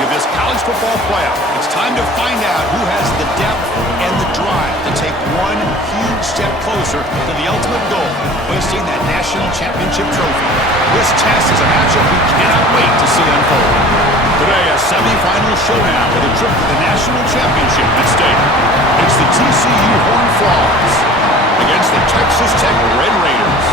of this college football playoff. It's time to find out who has the depth and the drive to take one huge step closer to the ultimate goal, hoisting that national championship trophy. This test is a matchup we cannot wait to see unfold. Today, a semifinal showdown with a trip to the national championship at stake. It's the TCU Horned Frogs against the Texas Tech Red Raiders.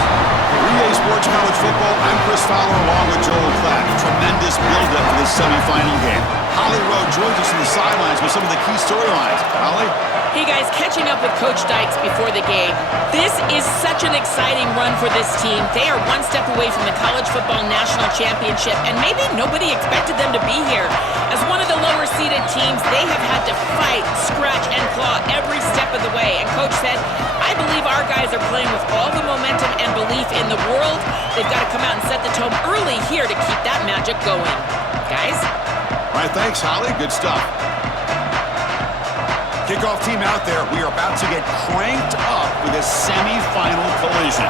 3A Sports College Football, I'm Chris Fowler along with Joel Klatt. Tremendous build-up for this semifinal game. Holly Rowe joins us on the sidelines with some of the key storylines. Holly? Hey guys, catching up with Coach Dykes before the game. This is such an exciting run for this team. They are one step away from the College Football National Championship, and maybe nobody expected them to be here. As one of the lower-seeded teams, they have had to fight, scratch, and claw every step of the way. And Coach said, I believe our guys are playing with all the momentum and belief in the world. They've got to come out and set the tone early here to keep that magic going. Guys? All right, thanks, Holly. Good stuff. Kickoff team out there. We are about to get cranked up with a semifinal collision.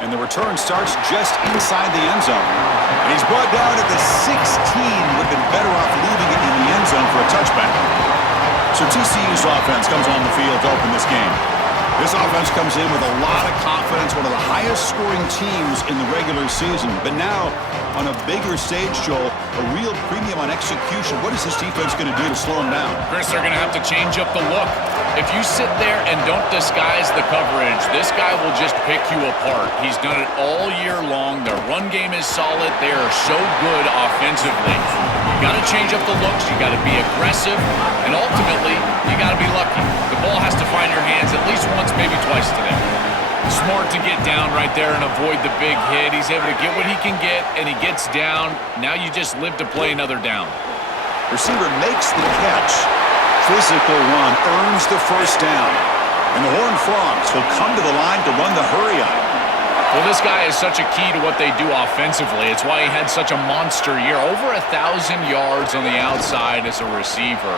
And the return starts just inside the end zone. And he's brought down at the 16. Would have been better off leaving it in the end zone for a touchback. So TCU's offense comes on the field to open this game. This offense comes in with a lot of confidence, one of the highest scoring teams in the regular season. But now, on a bigger stage, Joel, a real premium on execution. What is this defense going to do to slow them down? Chris, they're going to have to change up the look. If you sit there and don't disguise the coverage, this guy will just pick you apart. He's done it all year long. Their run game is solid. They are so good offensively. You got to change up the looks. You got to be aggressive. And ultimately, you got to be lucky. The ball has to find your hands at least once, maybe twice today. Smart to get down right there and avoid the big hit. He's able to get what he can get, and he gets down. Now you just live to play another down. Receiver makes the catch. Physical run earns the first down. And the Horned Frogs will come to the line to run the hurry-up. Well, this guy is such a key to what they do offensively. It's why he had such a monster year. Over 1,000 yards on the outside as a receiver.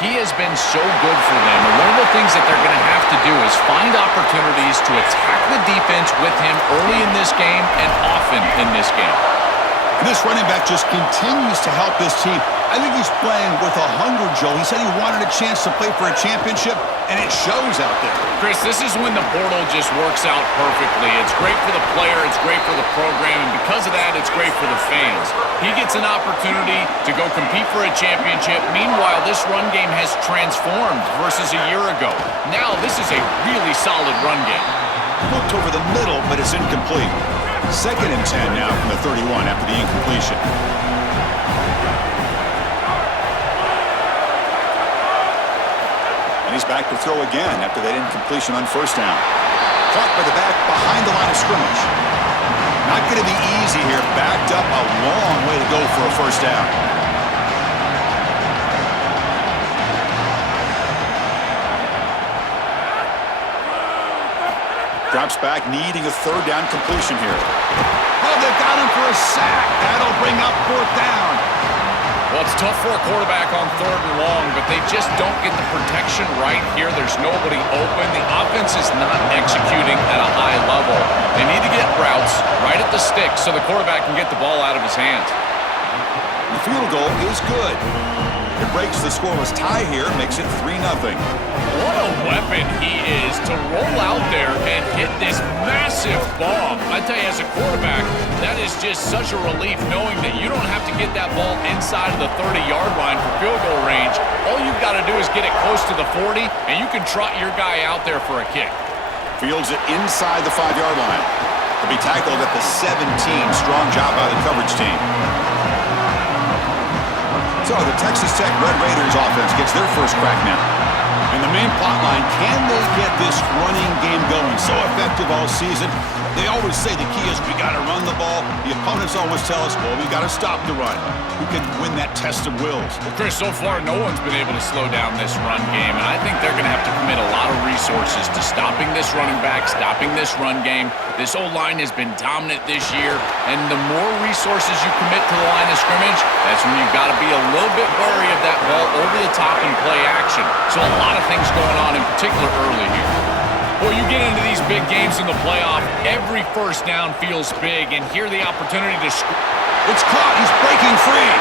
He has been so good for them. And one of the things that they're going to have to do is find opportunities to attack the defense with him early in this game and often in this game. And this running back just continues to help this team. I think he's playing with a hunger, Joe. He said he wanted a chance to play for a championship, and it shows out there. Chris, this is when the portal just works out perfectly. It's great for the player, it's great for the program, and because of that, it's great for the fans. He gets an opportunity to go compete for a championship. Meanwhile, this run game has transformed versus a year ago. Now, this is a really solid run game. Looked over the middle, but it's incomplete. 2nd and 10 now from the 31 after the incompletion. And he's back to throw again after that incompletion on first down. Caught by the back behind the line of scrimmage. Not going to be easy here. Backed up a long way to go for a first down. Drops back, needing a 3rd down completion here. Oh, they've got him for a sack. That'll bring up 4th down. Well, it's tough for a quarterback on 3rd and long, but they just don't get the protection right here. There's nobody open. The offense is not executing at a high level. They need to get routes right at the stick so the quarterback can get the ball out of his hands. The field goal is good. It breaks the scoreless tie here, makes it 3-0. What a weapon he is to roll out there and hit this massive bomb. I tell you, as a quarterback, that is just such a relief knowing that you don't have to get that ball inside of the 30-yard line for field goal range. All you've got to do is get it close to the 40, and you can trot your guy out there for a kick. Fields it inside the 5-yard line. To be tackled at the 17. Strong job by the coverage team. So the Texas Tech Red Raiders offense gets their first crack now. And the main plot line, can they get this running game going? So effective all season. They always say the key is we got to run the ball. The opponents always tell us, well, we got to stop the run. Who can win that test of wills? Well, Chris, so far no one's been able to slow down this run game, and I think they're going to have to commit a lot of resources to stopping this running back, stopping this run game. This O-line has been dominant this year, and the more resources you commit to the line of scrimmage, that's when you've got to be a little bit wary of that ball over the top and play action. So a lot of things going on, in particular early here. Well, you get into these big games in the playoff, every first down feels big, and here the opportunity to score. It's caught. He's breaking free.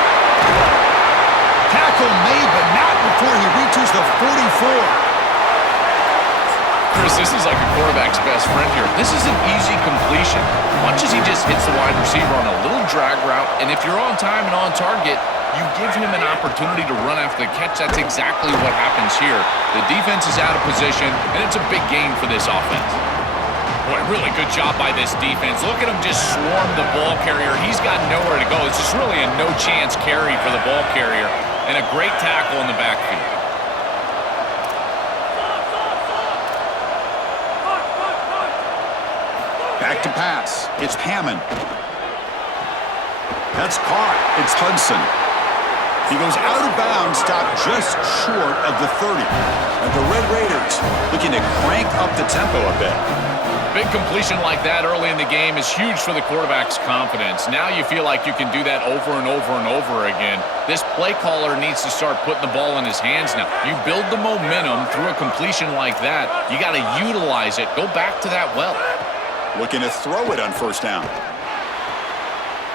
Tackle made, but not before he reaches the 44. Chris, this is like a quarterback's best friend here. This is an easy completion. Watch as he just hits the wide receiver on a little drag route, and if you're on time and on target, you give him an opportunity to run after the catch. That's exactly what happens here. The defense is out of position, and it's a big gain for this offense. Boy, really good job by this defense. Look at him just swarm the ball carrier. He's got nowhere to go. It's just really a no-chance carry for the ball carrier, and a great tackle in the backfield. Back to pass. It's Hammond. That's caught. It's Hudson. He goes out of bounds, stopped just short of the 30. And the Red Raiders looking to crank up the tempo a bit. Big completion like that early in the game is huge for the quarterback's confidence. Now you feel like you can do that over and over and over again. This play caller needs to start putting the ball in his hands now. You build the momentum through a completion like that. You got to utilize it. Go back to that well. Looking to throw it on first down.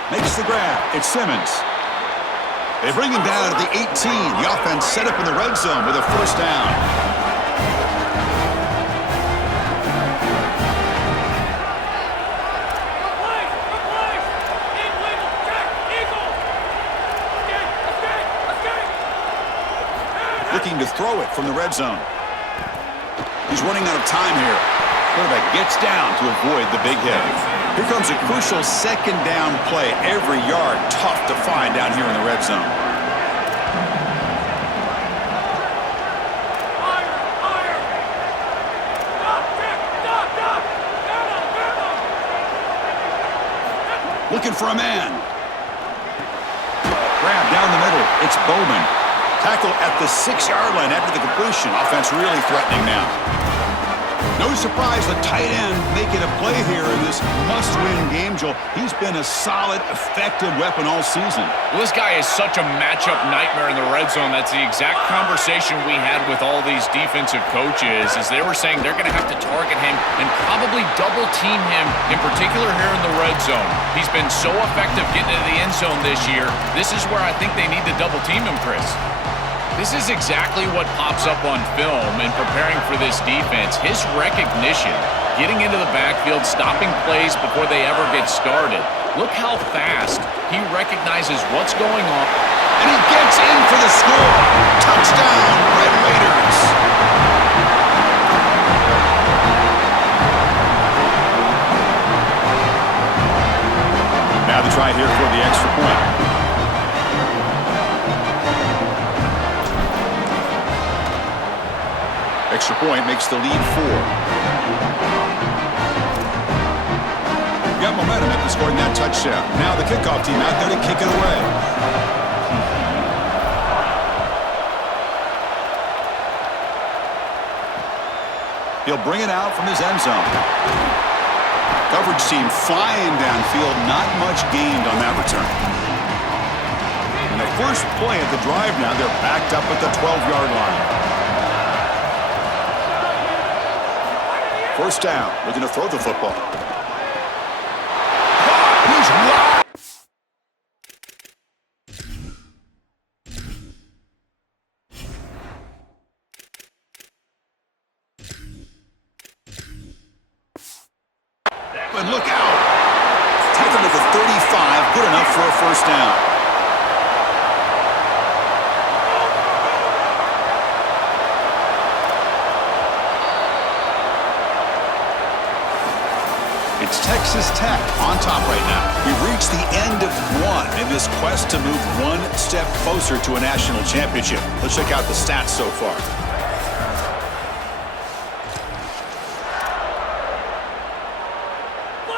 Makes the grab. It's Simmons. They bring him down to the 18. The offense set up in the red zone with a first down. Looking to throw it from the red zone. He's running out of time here. Quarterback gets down to avoid the big hit. Here comes a crucial second down play. Every yard tough to find down here in the red zone. Looking for a man. Grab down the middle. It's Bowman. Tackle at the 6-yard line after the completion. Offense really threatening now. No surprise the tight end making a play here in this must-win game, Joel. He's been a solid, effective weapon all season. Well, this guy is such a matchup nightmare in the red zone. That's the exact conversation we had with all these defensive coaches, as they were saying they're going to have to target him and probably double-team him, in particular here in the red zone. He's been so effective getting into the end zone this year. This is where I think they need to double-team him, Chris. This is exactly what pops up on film in preparing for this defense. His recognition, getting into the backfield, stopping plays before they ever get started. Look how fast he recognizes what's going on. And he gets in for the score. Touchdown, Red Raiders. Now the try here for the extra point. Extra point makes the lead 4. Got momentum after scoring that touchdown. Now the kickoff team out there to kick it away. He'll bring it out from his end zone. Coverage team flying downfield. Not much gained on that return. And the first play of the drive now, they're backed up at the 12-yard line. First down, looking to throw the football. He's wide. And look out. Taken to the 35, good enough for a first down. It's Texas Tech on top right now. We've reached the end of one in this quest to move one step closer to a national championship. Let's check out the stats so far.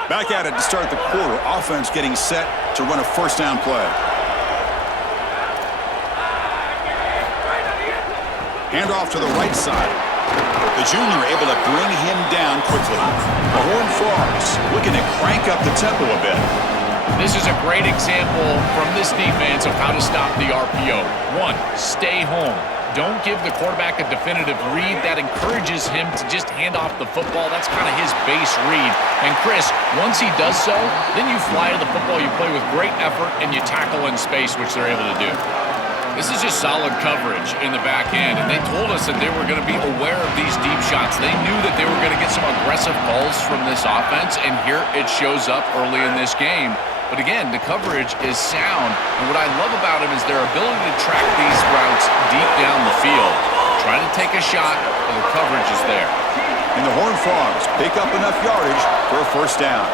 Back at it to start the quarter. Offense getting set to run a first down play. Hand off to the right side. The The junior able to bring him down quickly. The Horned Frogs looking to crank up the tempo a bit. This is a great example from this defense of how to stop the RPO. 1, stay home. Don't give the quarterback a definitive read. That encourages him to just hand off the football. That's kind of his base read. And Chris, once he does so, then you fly to the football, you play with great effort, and you tackle in space, which they're able to do. This is just solid coverage in the back end, and they told us that they were going to be aware of these deep shots. They knew that they were going to get some aggressive calls from this offense, and here it shows up early in this game. But again, the coverage is sound, and what I love about them is their ability to track these routes deep down the field. Trying to take a shot, and the coverage is there. And the Horned Frogs pick up enough yardage for a first down.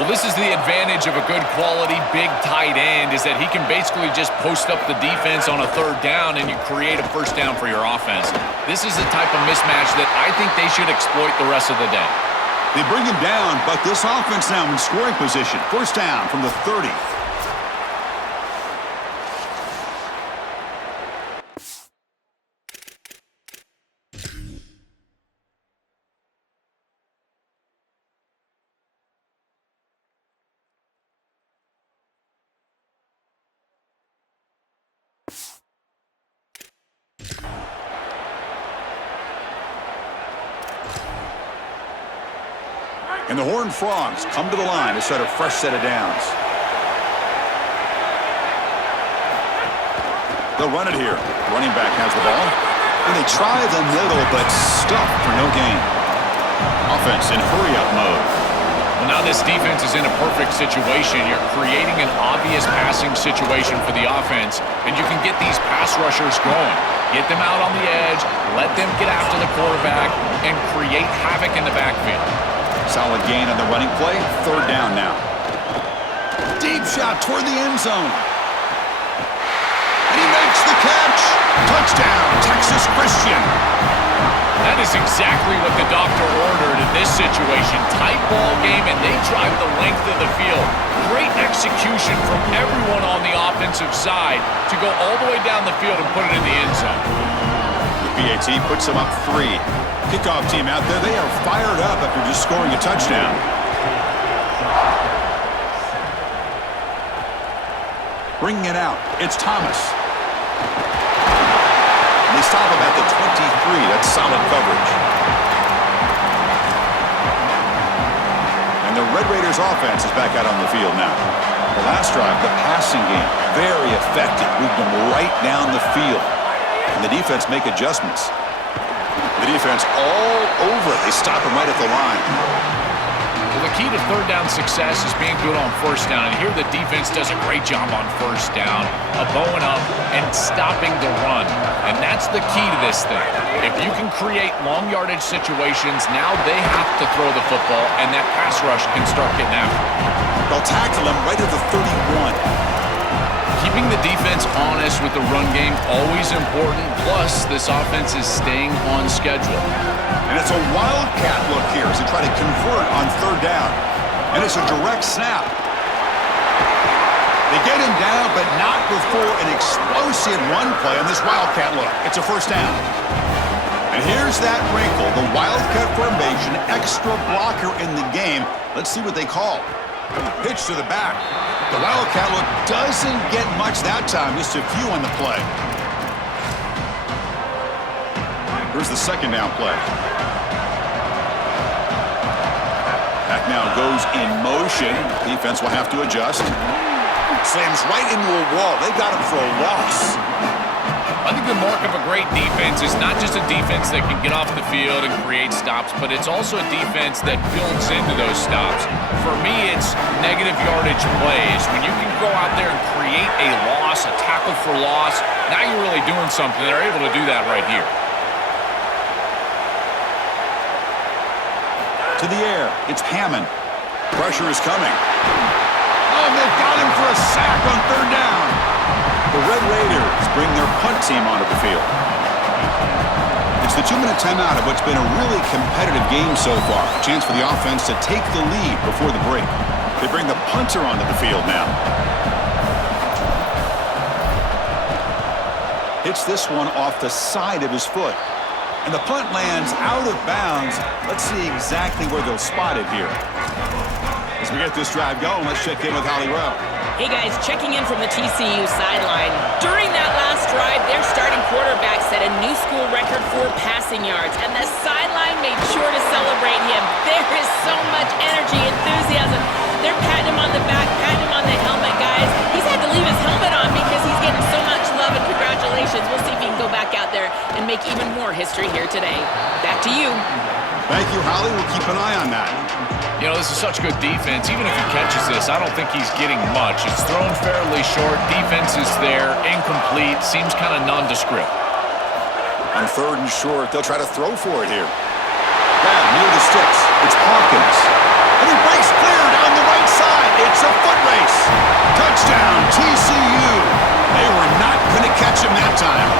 Well, this is the advantage of a good quality big tight end, is that he can basically just post up the defense on a third down and you create a first down for your offense. This is the type of mismatch that I think they should exploit the rest of the day. They bring him down, but this offense now in scoring position. First down from the 30. And the Horned Frogs come to the line to set a fresh set of downs. They'll run it here. Running back has the ball. And they try the middle, but stuffed for no gain. Offense in hurry-up mode. Well, now this defense is in a perfect situation. You're creating an obvious passing situation for the offense, and you can get these pass rushers going. Get them out on the edge, let them get after the quarterback, and create havoc in the backfield. Solid gain on the running play. Third down now. Deep shot toward the end zone. And he makes the catch. Touchdown, Texas Christian. That is exactly what the doctor ordered in this situation. Tight ball game, and they drive the length of the field. Great execution from everyone on the offensive side to go all the way down the field and put it in the end zone. The PAT puts them up 3. Kickoff team out there, they are fired up after just scoring a touchdown. Bringing it out, it's Thomas. And they stop him at the 23. That's solid coverage. And the Red Raiders offense is back out on the field now. The last drive, the passing game, very effective. Moved them right down the field. And the defense make adjustments. The defense all over it. They stop him right at the line. Well, the key to third down success is being good on first down. And here the defense does a great job on first down, bowing up and stopping the run. And that's the key to this thing. If you can create long yardage situations, now they have to throw the football, and that pass rush can start getting after it. They'll tackle him right at the 31. Keeping the defense honest with the run game, always important. Plus, this offense is staying on schedule. And it's a wildcat look here as they try to convert on third down. And it's a direct snap. They get him down, but not before an explosive run play on this wildcat look. It's a first down. And here's that wrinkle, the wildcat formation, extra blocker in the game. Let's see what they call. Pitch to the back. The wildcat look doesn't get much that time, just a few on the play. Here's the second down play. Back now goes in motion. Defense will have to adjust. Slams right into a wall. They got him for a loss. I think the mark of a great defense is not just a defense that can get off the field and create stops, but it's also a defense that builds into those stops. For me, it's negative yardage plays. When you can go out there and create a loss, a tackle for loss, now you're really doing something. They're able to do that right here. To the air, it's Hammond. Pressure is coming. Oh, they've got him for a sack on third down. The Red Raiders bring their punt team onto the field. It's the 2-minute timeout of what's been a really competitive game so far. A chance for the offense to take the lead before the break. They bring the punter onto the field now. Hits this one off the side of his foot. And the punt lands out of bounds. Let's see exactly where they'll spot it here. As we get this drive going, let's check in with Holly Rowe. Hey guys, checking in from the TCU sideline. During that last drive, their starting quarterback set a new school record for passing yards, and the sideline made sure to celebrate him. There is so much energy, enthusiasm. They're patting him on the back, patting him on the helmet, guys. He's had to leave his helmet on because he's getting so much love and congratulations. We'll see if he can go back out there and make even more history here today. Back to you. Thank you, Holly. We'll keep an eye on that. You know, this is such good defense. Even if he catches this, I don't think he's getting much. It's thrown fairly short. Defense is there. Incomplete. Seems kind of nondescript. On 3rd and short, they'll try to throw for it here. Grab near the sticks. It's Hawkins. And he breaks clear down the right side. It's a foot race. Touchdown, TCU. They were not going to catch him that time.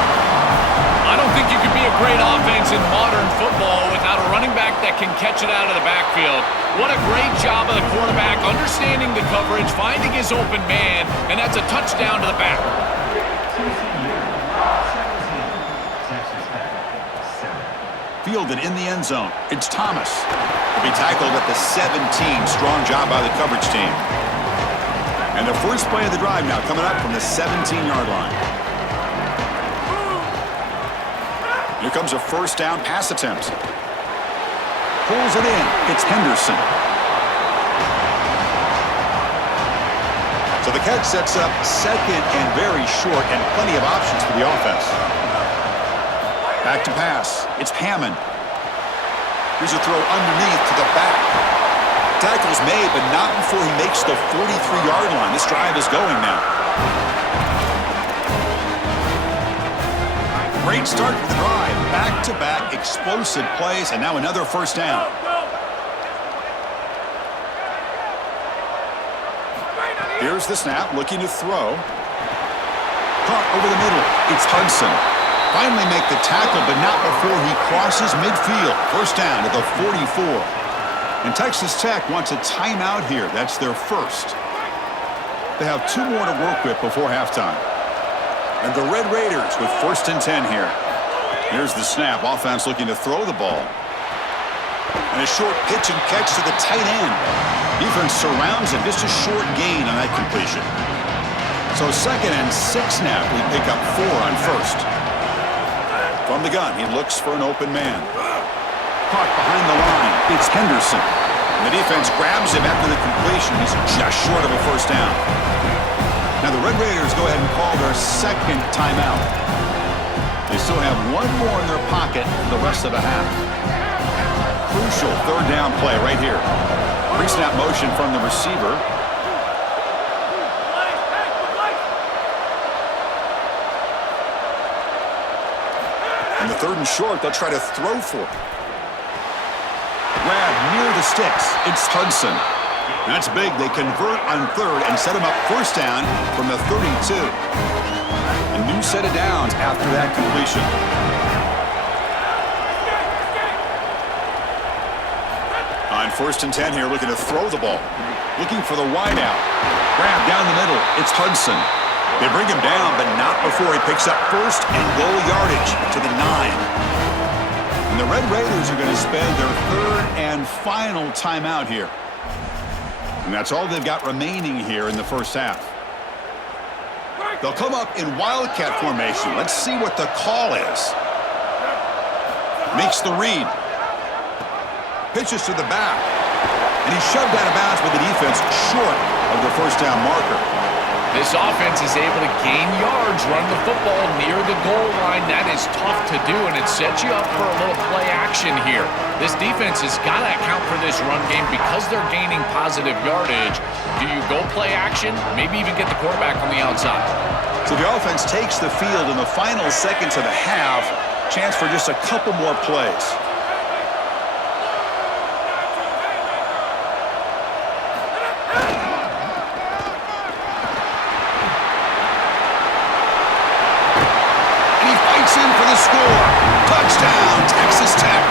I don't think you could be a great offense in modern football without a running back that can catch it out of the backfield. What a great job of the quarterback, understanding the coverage, finding his open man, and that's a touchdown to the back. Fielded in the end zone. It's Thomas. He'll be tackled at the 17. Strong job by the coverage team. And the first play of the drive now coming up from the 17-yard line. Here comes a first down pass attempt. Pulls it in. It's Henderson. So the catch sets up 2nd and very short and plenty of options for the offense. Back to pass. It's Hammond. Here's a throw underneath to the back. Tackle's made, but not before he makes the 43-yard line. This drive is going now. Great start to the drive. Back-to-back explosive plays, and now another first down. Here's the snap, looking to throw. Caught over the middle. It's Hudson. Finally make the tackle, but not before he crosses midfield. First down to the 44. And Texas Tech wants a timeout here. That's their first. They have 2 more to work with before halftime. And the Red Raiders with 1st and 10 here. Here's the snap. Offense looking to throw the ball. And a short pitch and catch to the tight end. Defense surrounds him. Just a short gain on that completion. So 2nd and 6 now. We pick up 4 on 1st. From the gun, he looks for an open man. Caught behind the line. It's Henderson. And the defense grabs him after the completion. He's just short of a first down. Now the Red Raiders go ahead and call their 2nd timeout. They still have 1 more in their pocket for the rest of the half. Crucial 3rd down play right here. Pre-snap motion from the receiver. And the 3rd and short, they'll try to throw for it. Grab near the sticks. It's Hudson. That's big. They convert on 3rd and set him up first down from the 32. A new set of downs after that completion. On 1st and 10 here, looking to throw the ball. Looking for the wideout. Grab down the middle. It's Hudson. They bring him down, but not before he picks up 1st and goal yardage to the 9. And the Red Raiders are going to spend their 3rd and final timeout here. And that's all they've got remaining here in the first half. They'll come up in Wildcat formation. Let's see what the call is. Makes the read. Pitches to the back. And he's shoved out of bounds with the defense short of the first down marker. This offense is able to gain yards, run the football near the goal line. That is tough to do, and it sets you up for a little play action here. This defense has got to account for this run game because they're gaining positive yardage. Do you go play action? Maybe even get the quarterback on the outside. So the offense takes the field in the final seconds of the half. Chance for just a couple more plays. Score. Touchdown, Texas Tech.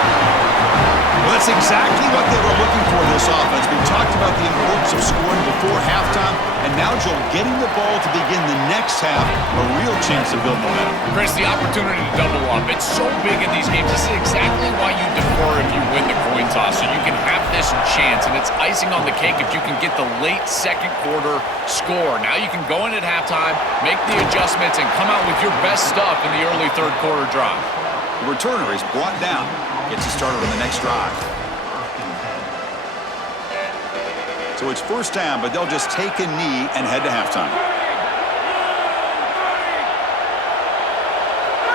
Well, That's exactly what they were looking for this offense. We talked about the importance of scoring before halftime, and now, Joel, getting the ball to begin the next half, a real chance to build momentum. Chris, the opportunity to double up, it's so big in these games. This is exactly why you defer if you win the coin toss, so you can have this chance, and it's icing on the cake if you can get the late second quarter score. Now you can go in at halftime, make the adjustments, and come out with your best stuff in the early third quarter drive. The returner is brought down. Gets us started on the next drive. So it's first down, but they'll just take a knee and head to halftime.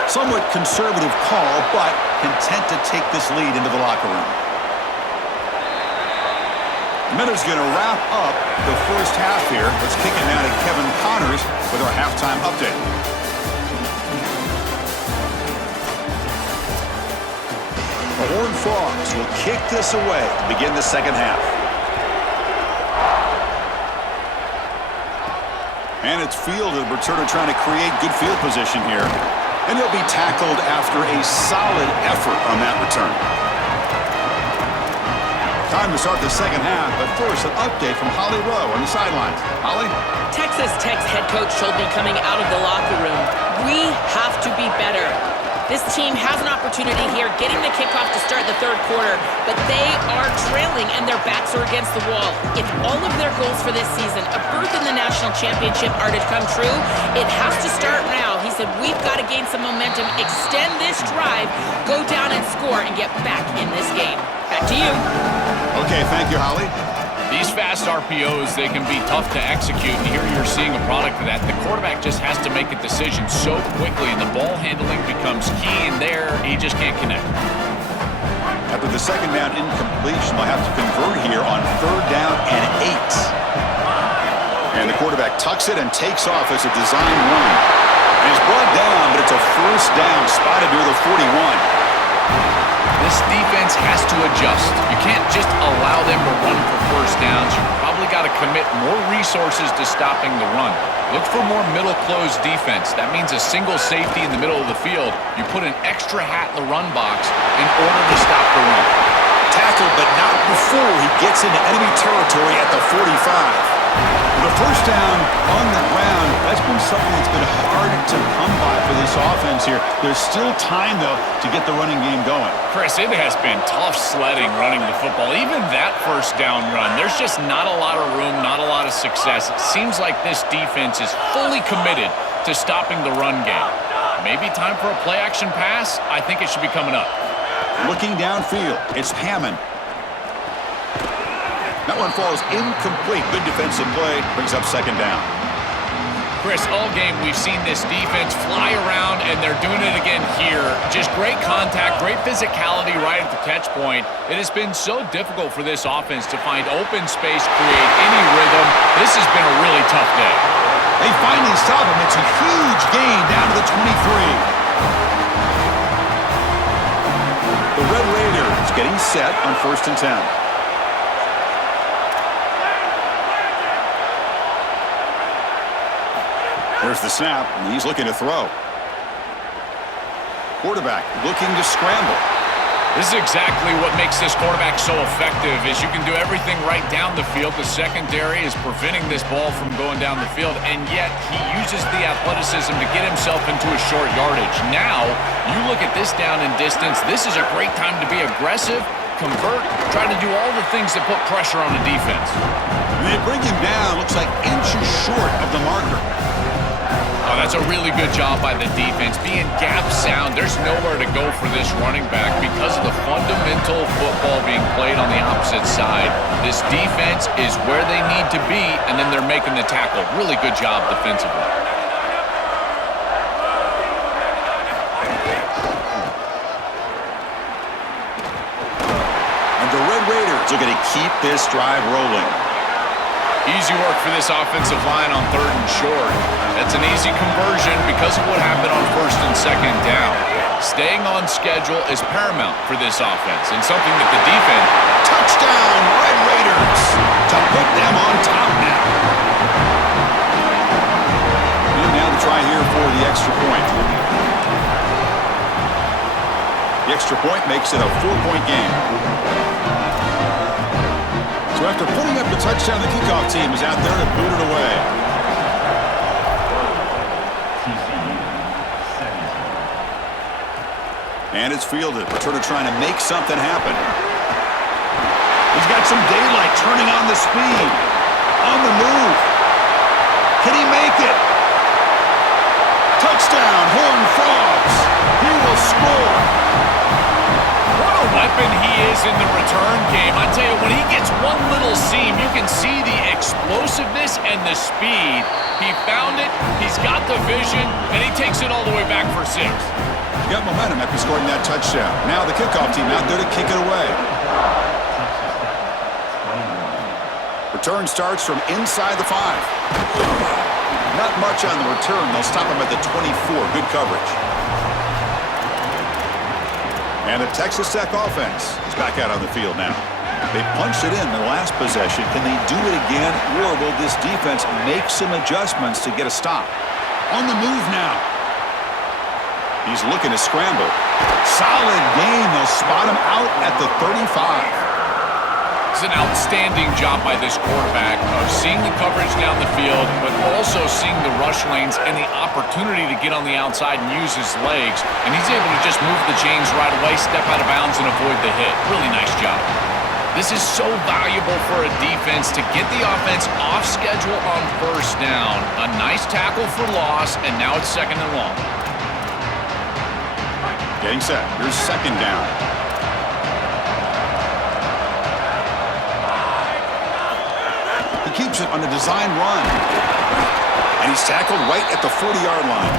Somewhat conservative call, but content to take this lead into the locker room. Miller's going to wrap up the first half here. Let's kick it now to Kevin Connors with our halftime update. The Horned Frogs will kick this away to begin the second half. And it's fielded. Returner trying to create good field position here. And he'll be tackled after a solid effort on that return. Time to start the second half, but first an update from Holly Rowe on the sidelines. Holly? Texas Tech's head coach told me coming out of the locker room, we have to be better. This team has an opportunity here, getting the kickoff to start the third quarter, but they are trailing and their backs are against the wall. If all of their goals for this season, a berth in the national championship, are to come true, it has to start now. He said, we've got to gain some momentum, extend this drive, go down and score, and get back in this game. Back to you. Okay, thank you, Holly. These fast RPOs, they can be tough to execute, and here you're seeing a product of that. The quarterback just has to make a decision so quickly, and the ball handling becomes key, and there, he just can't connect. After the second down incompletion, they'll have to convert here on third down and 8. And the quarterback tucks it and takes off as a design run. And he's brought down, but it's a first down, spotted near the 41. This defense has to adjust. You can't just allow them to run for first downs. You probably got to commit more resources to stopping the run. Look for more middle closed defense. That means a single safety in the middle of the field. You put an extra hat in the run box in order to stop the run. Tackled, but not before he gets into enemy territory at the 45. The first down on the ground, that's been something that's been hard to come by for this offense here. There's still time, though, to get the running game going. Chris, it has been tough sledding running the football. Even that first down run, there's just not a lot of room, not a lot of success. It seems like this defense is fully committed to stopping the run game. Maybe time for a play-action pass? I think it should be coming up. Looking downfield, it's Hammond. That one falls incomplete. Good defensive play. Brings up second down. Chris, all game we've seen this defense fly around, and they're doing it again here. Just great contact, great physicality right at the catch point. It has been so difficult for this offense to find open space, create any rhythm. This has been a really tough day. They finally stop him. It's a huge gain down to the 23. The Red Raiders getting set on 1st and 10. There's the snap, and he's looking to throw. Quarterback looking to scramble. This is exactly what makes this quarterback so effective, is you can do everything right down the field. The secondary is preventing this ball from going down the field, and yet he uses the athleticism to get himself into a short yardage. Now, you look at this down and distance, this is a great time to be aggressive, convert, try to do all the things that put pressure on the defense. And they bring him down, looks like inches short of the marker. Oh, that's a really good job by the defense. Being gap sound, there's nowhere to go for this running back because of the fundamental football being played on the opposite side. This defense is where they need to be, and then they're making the tackle. Really good job defensively. And the Red Raiders are going to keep this drive rolling. Easy work for this offensive line on 3rd and short. That's an easy conversion because of what happened on 1st and 2nd down. Staying on schedule is paramount for this offense, and something that the defense... Touchdown, Red Raiders, to put them on top now. And now the try here for the extra point. The extra point makes it a 4-point game. So after putting up the touchdown, the kickoff team is out there to boot it away. And it's fielded. Returner trying to make something happen. He's got some daylight, turning on the speed. On the move. Can he make it? Touchdown, Horned Frogs. He will score. What a weapon he is in the return game. I tell you, when he gets one little seam, you can see the explosiveness and the speed. He found it, he's got the vision, and he takes it all the way back for 6. He got momentum after scoring that touchdown. Now the kickoff team out there to kick it away. Return starts from inside the 5. Not much on the return. They'll stop him at the 24. Good coverage. And the Texas Tech offense is back out on the field now. They punched it in the last possession. Can they do it again, or will this defense make some adjustments to get a stop? On the move now. He's looking to scramble. Solid gain. They'll spot him out at the 35. It's an outstanding job by this quarterback of seeing the coverage down the field, but also seeing the rush lanes and the opportunity to get on the outside and use his legs. And he's able to just move the chains right away, step out of bounds, and avoid the hit. Really nice job. This is so valuable for a defense to get the offense off schedule on first down. A nice tackle for loss, and now it's 2nd and long. Getting set. Here's 2nd down. He keeps it on a design run. And he's tackled right at the 40-yard line.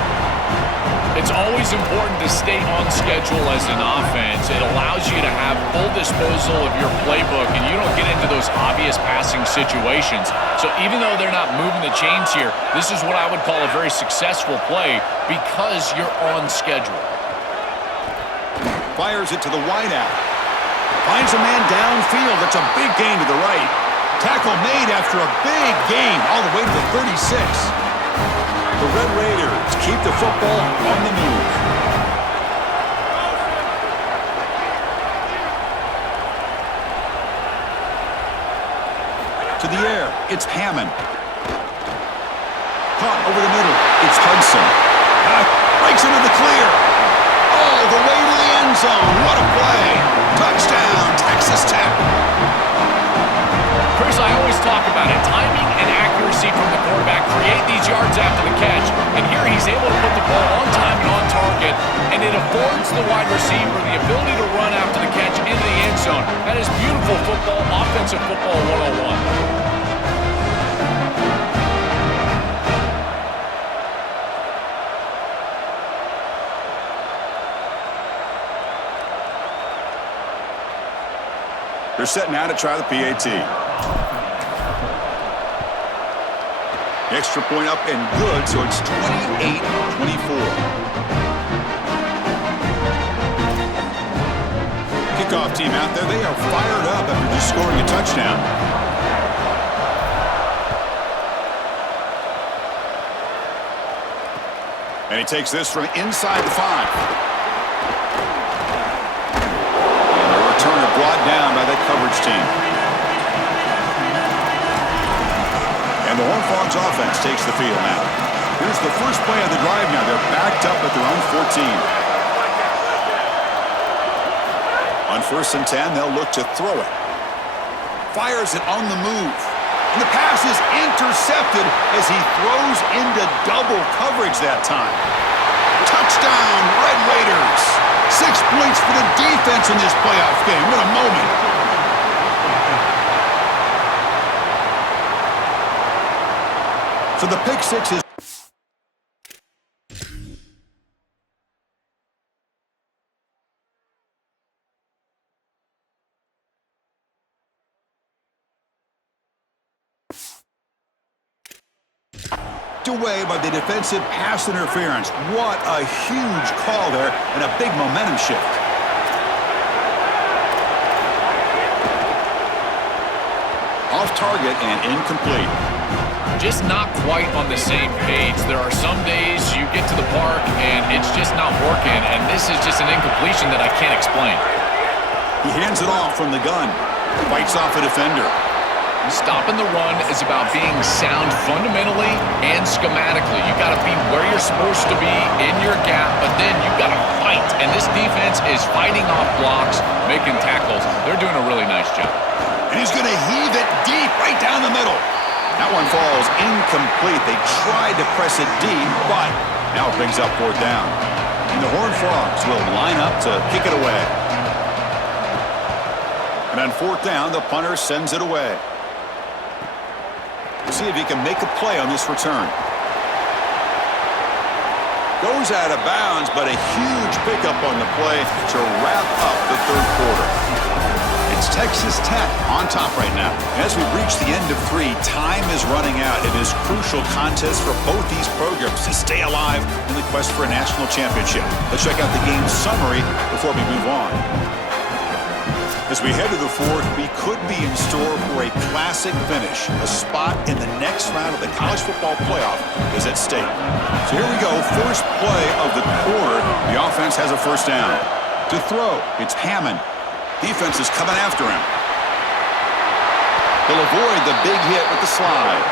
It's always important to stay on schedule as an offense. It allows you to have full disposal of your playbook, and you don't get into those obvious passing situations. So even though they're not moving the chains here, this is what I would call a very successful play because you're on schedule. Fires it to the wideout. Finds a man downfield. It's a big gain to the right. Tackle made after a big gain all the way to the 36. The Red Raiders keep the football on the move. To the air, it's Hammond. Caught over the middle, it's Hudson. Breaks into the clear. All the way to the end zone. What a play. Touchdown, Texas Tech. Chris, I always talk about it. Timing and accuracy from the quarterback create these yards after the catch. And here he's able to put the ball on time and on target. And it affords the wide receiver the ability to run after the catch into the end zone. That is beautiful football, offensive football 101. They're set now to try the PAT. The extra point up and good, so it's 28-24. Kickoff team out there, they are fired up after just scoring a touchdown. And he takes this from inside the 5. Returner brought down by that coverage team. And the Horned Frogs offense takes the field now. Here's the first play of the drive now. They're backed up at their own 14. On 1st and 10, they'll look to throw it. Fires it on the move. And the pass is intercepted as he throws into double coverage that time. Touchdown, Red Raiders. 6 points for the defense in this playoff game. What a moment. So the pick 6 is... away by the defensive pass interference. What a huge call there and a big momentum shift. Off target and incomplete. just not quite on the same page. There are some days you get to the park and it's just not working, and this is just an incompletion that I can't explain. He hands it off from the gun. Fights off a defender. Stopping the run is about being sound fundamentally and schematically. You got to be where you're supposed to be in your gap, but then you got to fight. And this defense is fighting off blocks, making tackles. They're doing a really nice job. And he's going to heave it deep right down the middle. That one falls incomplete. They tried to press it deep, but now it brings up fourth down. And the Horned Frogs will line up to kick it away. And on fourth down, the punter sends it away. See if he can make a play on this return. Goes out of bounds, but a huge pickup on the play to wrap up the third quarter. It's Texas Tech on top right now. As we reach the end of 3, time is running out. It is crucial contest for both these programs to stay alive in the quest for a national championship. Let's check out the game summary before we move on. As we head to the fourth, we could be in store for a classic finish. A spot in the next round of the college football playoff is at stake. So here we go, first play of the quarter. The offense has a first down. To throw, it's Hammond. Defense is coming after him. He'll avoid the big hit with the slide.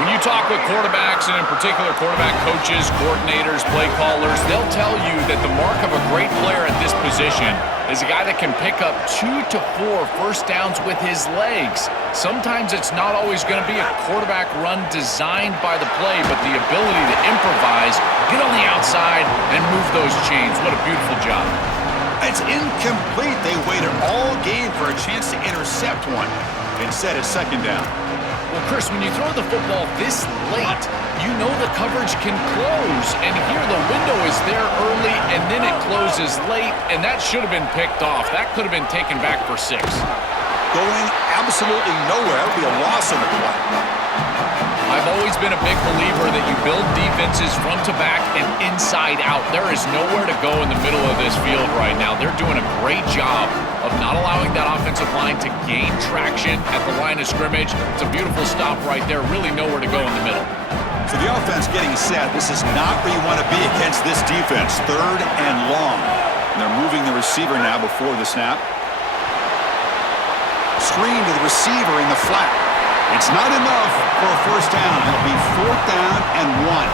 When you talk with quarterbacks, and in particular quarterback coaches, coordinators, play callers, they'll tell you that the mark of a great player at this position is a guy that can pick up 2 to 4 first downs with his legs. Sometimes it's not always going to be a quarterback run designed by the play, but the ability to improvise, get on the outside, and move those chains. What a beautiful job. It's incomplete. They waited all game for a chance to intercept one. Instead, it's second down. Well, Chris, when you throw the football this late, you know the coverage can close. And here the window is there early, and then it closes late, and that should have been picked off. That could have been taken back for 6. Going absolutely nowhere. That would be a loss on the play. I've always been a big believer that you build defenses front to back and inside out. There is nowhere to go in the middle of this field right now. They're doing a great job of not allowing that offensive line to gain traction at the line of scrimmage. It's a beautiful stop right there. Really nowhere to go in the middle. So the offense getting set. This is not where you want to be against this defense. Third and long. And they're moving the receiver now before the snap. Screen to the receiver in the flat. It's not enough for a first down. It'll be fourth down and 1.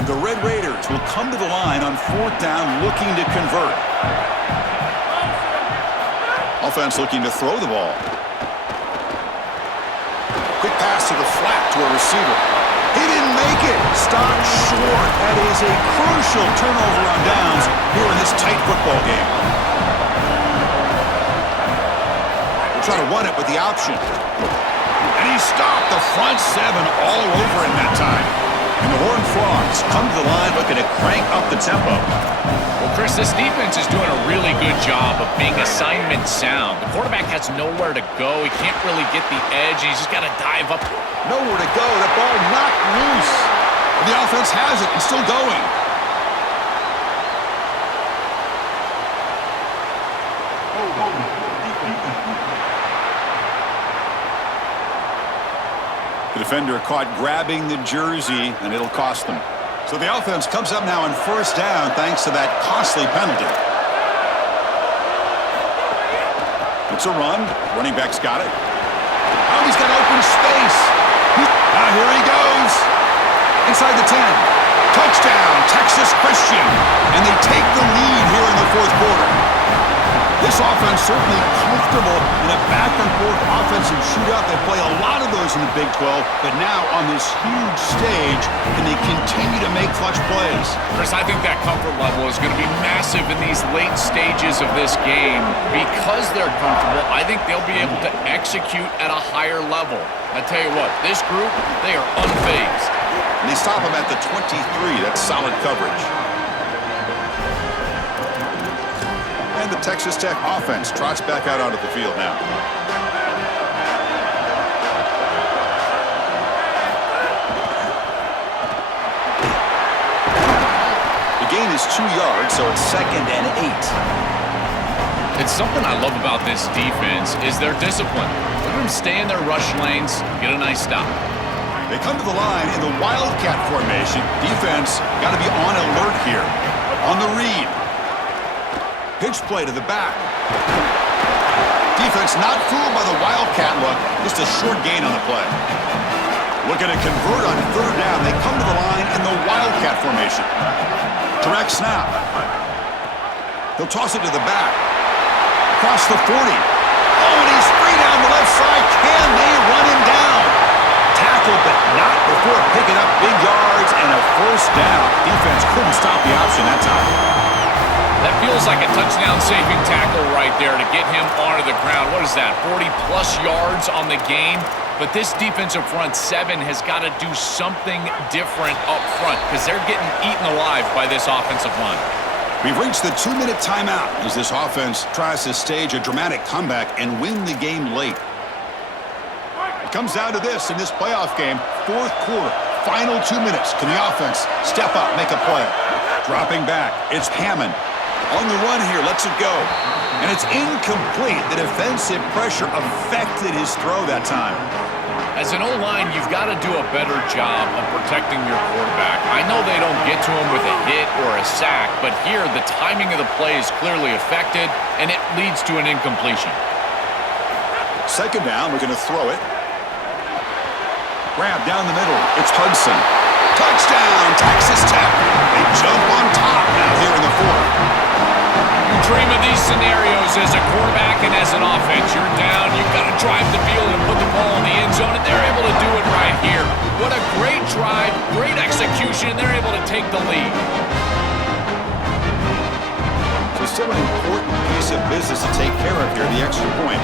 And the Red Raiders will come to the line on fourth down looking to convert. Offense looking to throw the ball. Quick pass to the flat to a receiver. He didn't make it. Stopped short. That is a crucial turnover on downs here in this tight football game. We'll try to run it with the option. And he stopped the front 7 all over in that time. And the Horned Frogs come to the line looking to crank up the tempo. Well, Chris, this defense is doing a really good job of being assignment sound. The quarterback has nowhere to go. He can't really get the edge. He's just got to dive up. Nowhere to go. That ball knocked loose. The offense has it and still going. The defender caught grabbing the jersey, and it'll cost them. So the offense comes up now on first down thanks to that costly penalty. It's a run. Running back's got it. Oh, he's got open space. Now here he goes. Inside the 10. Touchdown, Texas Christian. And they take the lead here in the fourth quarter. This offense certainly comfortable in a back-and-forth offensive shootout. They play a lot of those in the Big 12, but now on this huge stage, can they continue to make clutch plays? Chris, I think that comfort level is going to be massive in these late stages of this game. Because they're comfortable, I think they'll be able to execute at a higher level. I tell you what, this group, they are unfazed. And they stop them at the 23. That's solid coverage. And the Texas Tech offense trots back out onto the field now. The gain is 2 yards, so it's 2nd and 8. It's something I love about this defense is their discipline. Let them stay in their rush lanes, get a nice stop. They come to the line in the Wildcat formation. Defense got to be on alert here. On the read. Pitch play to the back. Defense not fooled by the Wildcat look. Just a short gain on the play. Looking to convert on third down. They come to the line in the Wildcat formation. Direct snap. He'll toss it to the back. Across the 40. Oh, and he's free down the left side. Can they run him down? Tackled, but not before picking up big yards and a first down. Defense couldn't stop the option that time. That feels like a touchdown-saving tackle right there to get him onto the ground. What is that, 40-plus yards on the game? But this defensive front seven has got to do something different up front because they're getting eaten alive by this offensive line. We've reached the 2-minute timeout as this offense tries to stage a dramatic comeback and win the game late. It comes down to this in this playoff game, fourth quarter, final 2 minutes. Can the offense step up, make a play? Dropping back, it's Hammond. On the run here, lets it go. And it's incomplete. The defensive pressure affected his throw that time. As an O-line, you've got to do a better job of protecting your quarterback. I know they don't get to him with a hit or a sack, but here the timing of the play is clearly affected, and it leads to an incompletion. Second down, we're going to throw it. Grab down the middle. It's Hudson. Touchdown, Texas Tech. They jump on top now here in the fourth. You dream of these scenarios as a quarterback and as an offense. You're down, you've got to drive the field and put the ball in the end zone, and they're able to do it right here. What a great drive, great execution, and they're able to take the lead. So still an important piece of business to take care of here, the extra point.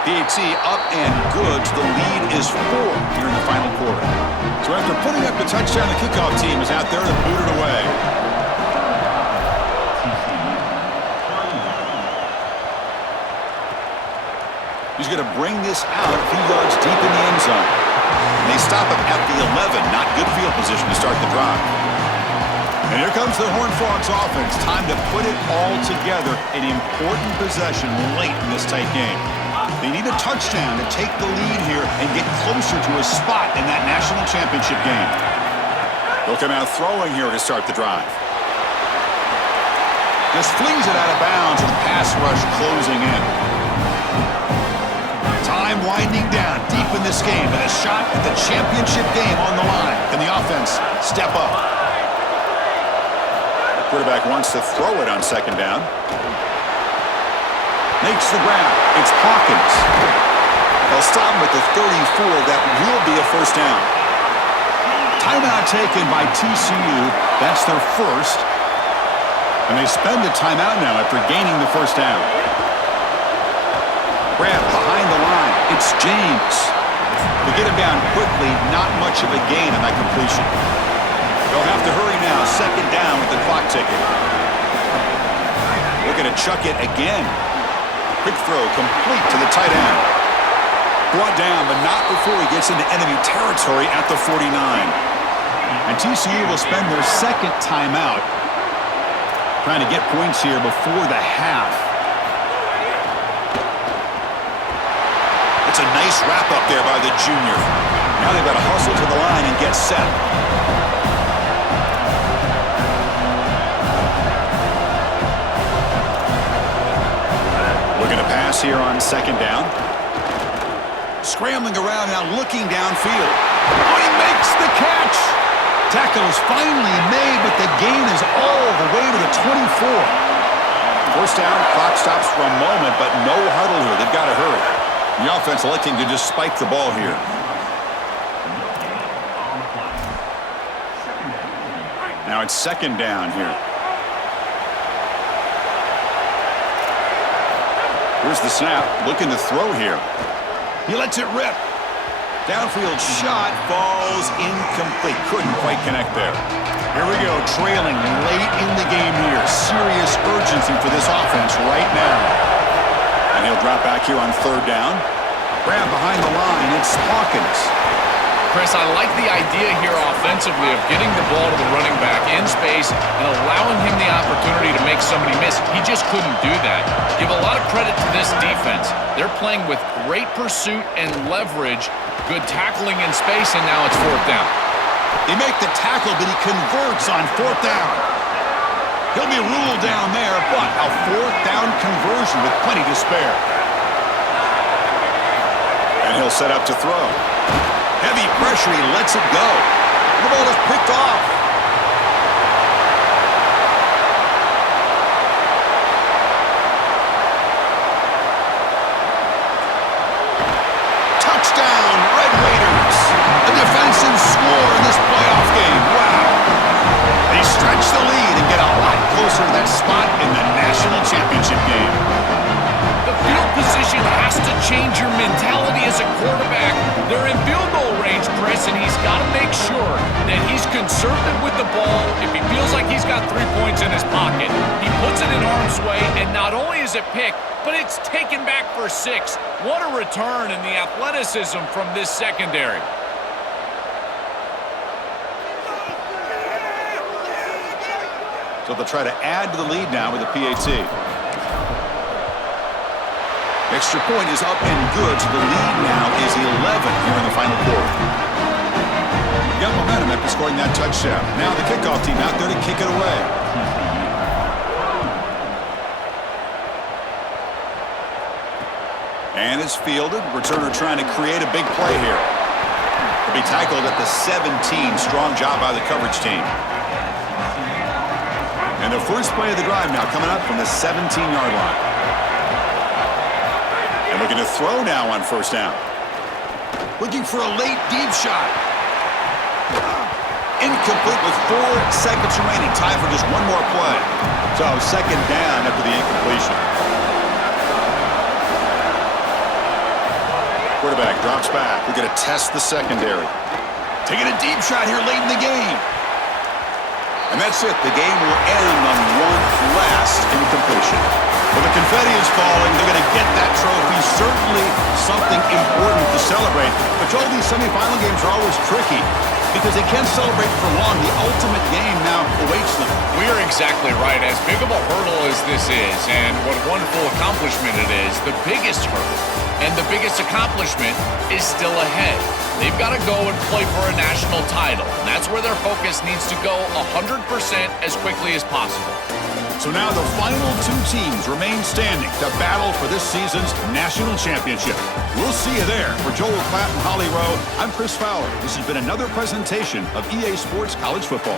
PAT up and good. The lead is 4 here in the final quarter. So after putting up the touchdown, the kickoff team is out there to boot it away. He's going to bring this out a few yards deep in the end zone. And they stop him at the 11. Not good field position to start the drive. And here comes the Horned Frogs offense. Time to put it all together. An important possession late in this tight game. They need a touchdown to take the lead here and get closer to a spot in that national championship game. They'll come out throwing here to start the drive. Just flings it out of bounds with the pass rush closing in. Time winding down deep in this game and a shot at the championship game on the line. Can the offense step up? Quarterback wants to throw it on second down. Makes the grab. It's Hawkins. They'll stop him at the 34. That will be a first down. Timeout taken by TCU. That's their first. And they spend the timeout now after gaining the first down. Grab behind the line. It's James. To get him down quickly, not much of a gain on that completion. They'll have to hurry now. Second down with the clock ticking. Looking to chuck it again. Quick throw complete to the tight end. Brought down, but not before he gets into enemy territory at the 49. And TCU will spend their second timeout trying to get points here before the half. It's a nice wrap-up there by the junior. Now they've got to hustle to the line and get set. Looking to pass here on second down. Scrambling around now, looking downfield. Oh, he makes the catch! Tackle is finally made, but the gain is all the way to the 24. First down, clock stops for a moment, but no huddle here. They've got to hurry. The offense electing to just spike the ball here. Now it's second down here. Here's the snap, looking to throw here. He lets it rip. Downfield shot falls incomplete. Couldn't quite connect there. Here we go, trailing late in the game here. Serious urgency for this offense right now. And he'll drop back here on third down. Grab behind the line, it's Hawkins. Chris, I like the idea here offensively. defensively of getting the ball to the running back in space and allowing him the opportunity to make somebody miss. He just couldn't do that. Give a lot of credit to this defense. They're playing with great pursuit and leverage, good tackling in space, and now it's fourth down. They make the tackle, but he converts on fourth down. He'll be ruled down there, but a fourth down conversion with plenty to spare. And he'll set up to throw. Heavy pressure, he lets it go. The ball is picked off. Touchdown, Red Raiders. A defensive score in this playoff game. Wow. They stretch the lead and get a lot closer to that spot in the national championship game. The field position has to change your mentality as a quarterback. They're in field goal range, Chris, and he's got to make sure that he's conservative with the ball. If he feels like he's got 3 points in his pocket, he puts it in harm's way, and not only is it picked, but it's taken back for 6. What a return in the athleticism from this secondary. So they'll try to add to the lead now with a PAT. Extra point is up and good, so the lead now is 11 here in the final quarter. Got momentum after scoring that touchdown. Now the kickoff team out there to kick it away. And it's fielded. Returner trying to create a big play here. He'll be tackled at the 17. Strong job by the coverage team. And the first play of the drive now coming up from the 17-yard line. And looking to throw now on first down. Looking for a late deep shot. Incomplete with 4 seconds remaining. Time for just one more play. So second down after the incompletion. Quarterback drops back. We're going to test the secondary. Taking a deep shot here late in the game. And that's it. The game will end on one last incompletion. Well, the confetti is falling. They're going to get that trophy. Certainly something important to celebrate. But Joel, these semifinal games are always tricky because they can't celebrate for long. The ultimate game now awaits them. We are exactly right. As big of a hurdle as this is, and what a wonderful accomplishment it is, the biggest hurdle and the biggest accomplishment is still ahead. They've got to go and play for a national title. And that's where their focus needs to go 100% as quickly as possible. So now the final 2 teams remain standing to battle for this season's national championship. We'll see you there. For Joel Klatt and Holly Rowe, I'm Chris Fowler. This has been another presentation of EA Sports College Football.